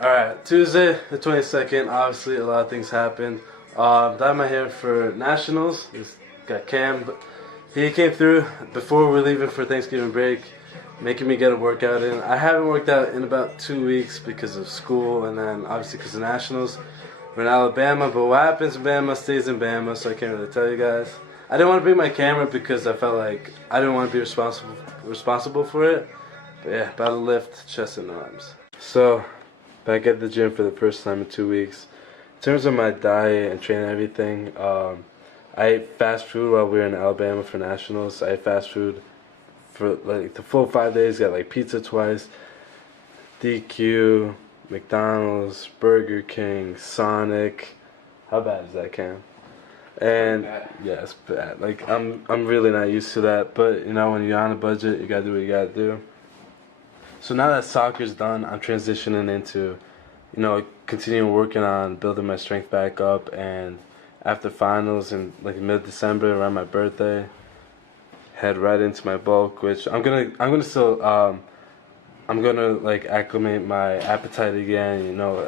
Alright, Tuesday the 22nd, obviously a lot of things happened. Dyed my hair for Nationals. Got Cam, but he came through before we were leaving for Thanksgiving break, making me get a workout in. I haven't worked out in about 2 weeks because of school and then obviously because of Nationals. We're in Alabama, but what happens in Bama stays in Bama, so I can't really tell you guys. I didn't want to bring my camera because I felt like I didn't want to be responsible for it. But yeah, about to lift chest and arms. So, back at the gym for the first time in 2 weeks. In terms of my diet and training and everything, I ate fast food while we were in Alabama for Nationals. I ate fast food for like the full 5 days. Got like pizza twice, DQ, McDonald's, Burger King, Sonic. How bad is that, Cam? And yeah, it's bad. Like I'm really not used to that. But you know, when you're on a budget, you gotta do what you gotta do. So now that soccer's done, I'm transitioning into, you know, continuing working on building my strength back up. And after finals in like mid-December, around my birthday, head right into my bulk, which I'm gonna still I'm gonna like acclimate my appetite again, you know,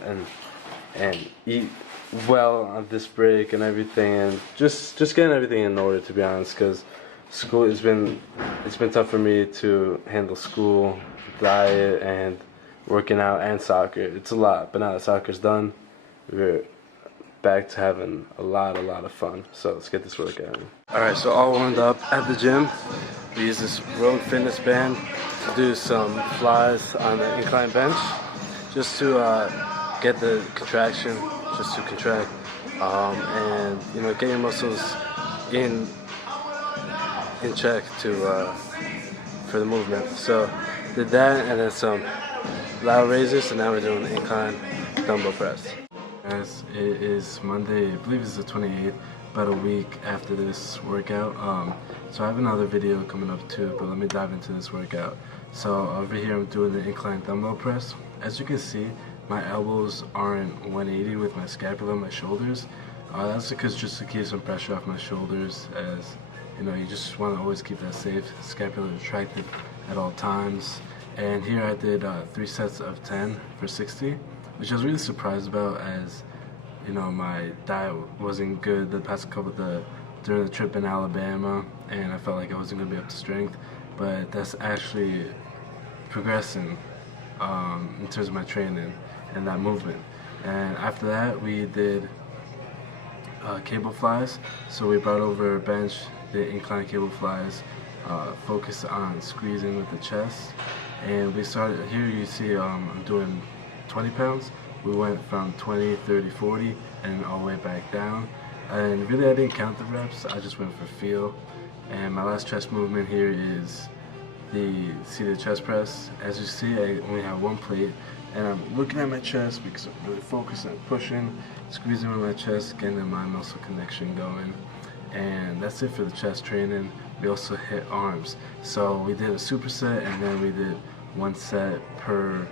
and eat well on this break and everything, and just getting everything in order, to be honest, because school it's been tough for me to handle school, diet, and working out and soccer. It's a lot, but now that soccer's done, we're back to having a lot of fun. So let's get this workout in. Alright, so all warmed up at the gym. We use this Road Fitness band to do some flies on the incline bench, just to get the contraction, just to contract, and you know, get your muscles in check to for the movement. So did that, and then some loud raises, and now we're doing the incline dumbbell press. Guys, it is Monday, I believe it's the 28th, about a week after this workout. So I have another video coming up too, but let me dive into this workout. So over here I'm doing the incline dumbbell press. As you can see, my elbows aren't 180 with my scapula and my shoulders. That's because just to keep some pressure off my shoulders, as you know, you just want to always keep that safe, scapula retracted at all times. And here I did 3 sets of 10 for 60, which I was really surprised about, as you know, my diet wasn't good the past during the trip in Alabama, and I felt like I wasn't gonna be up to strength. But that's actually progressing in terms of my training and that movement. And after that, we did cable flies. So we brought over a bench, the incline cable flies, focused on squeezing with the chest. And we started, here you see I'm doing 20 pounds. We went from 20, 30, 40, and all the way back down. And really I didn't count the reps, I just went for feel. And my last chest movement here is the seated chest press. As you see, I only have one plate, and I'm looking at my chest because I'm really focused on pushing, squeezing with my chest, getting the mind-muscle connection going. And that's it for the chest training. We also hit arms. So we did a superset, and then we did 1 set per,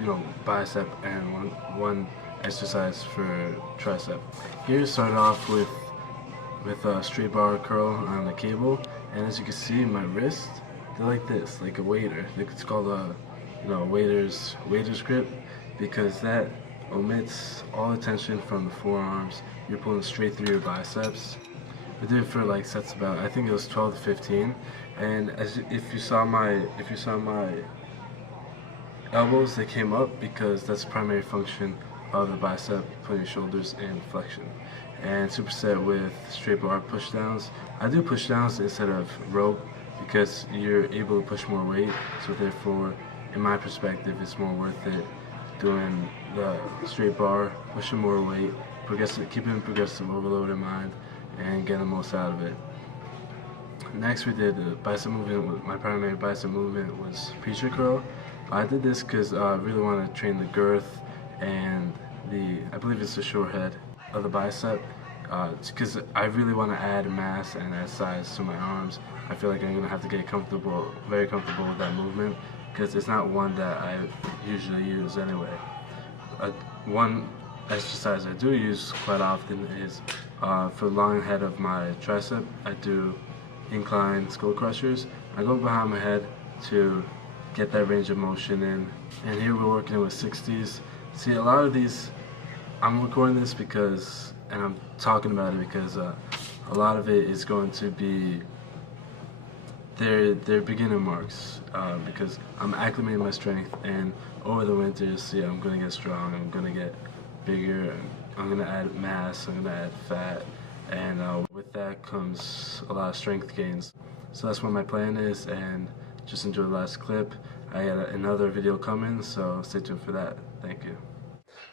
you know, bicep, and one exercise for tricep. Here started off with a straight bar curl on the cable, and as you can see, my wrists, they're like this, like a waiter. It's called a, you know, waiter's grip, because that omits all the tension from the forearms. You're pulling straight through your biceps. We did it for like sets about, I think it was 12 to 15, and if you saw my elbows, they came up because that's the primary function of the bicep, putting your shoulders in flexion. And superset with straight bar push downs. I do push downs instead of rope because you're able to push more weight, so therefore, in my perspective, it's more worth it doing the straight bar, pushing more weight, keeping progressive overload in mind, and getting the most out of it. Next, we did the bicep movement. My primary bicep movement was preacher curl. I did this because I really want to train the girth and I believe it's the short head of the bicep, because I really want to add mass and add size to my arms. I feel like I'm going to have to get very comfortable with that movement, because it's not one that I usually use anyway. One exercise I do use quite often is for the long head of my tricep. I do incline skull crushers. I go behind my head to get that range of motion in. And here we're working with 60s. See, a lot of these, I'm recording this because, and I'm talking about it because a lot of it is going to be their beginner marks, because I'm acclimating my strength, and over the winter you'll see I'm going to get strong, I'm going to get bigger, I'm going to add mass, I'm going to add fat, and with that comes a lot of strength gains. So that's what my plan is, and just enjoy the last clip. I got another video coming, so stay tuned for that. Thank you.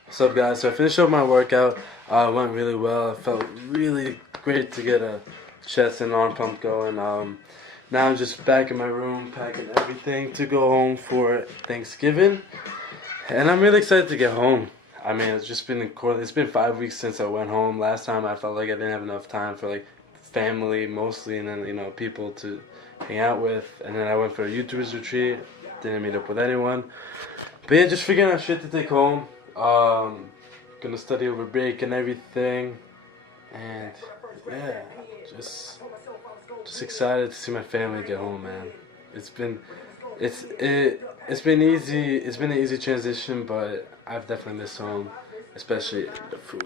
What's up, guys? So I finished up my workout. It went really well. It felt really great to get a chest and arm pump going. Now I'm just back in my room, packing everything to go home for Thanksgiving, and I'm really excited to get home. I mean, it's been 5 weeks since I went home. Last time I felt like I didn't have enough time for like family mostly, and then people to hang out with. And then I went for a YouTubers retreat. Didn't meet up with anyone. But yeah, just figuring out shit to take home. Gonna study over break and everything, and yeah, just excited to see my family get home, man. It's been easy. It's been an easy transition, but I've definitely missed home, especially the food.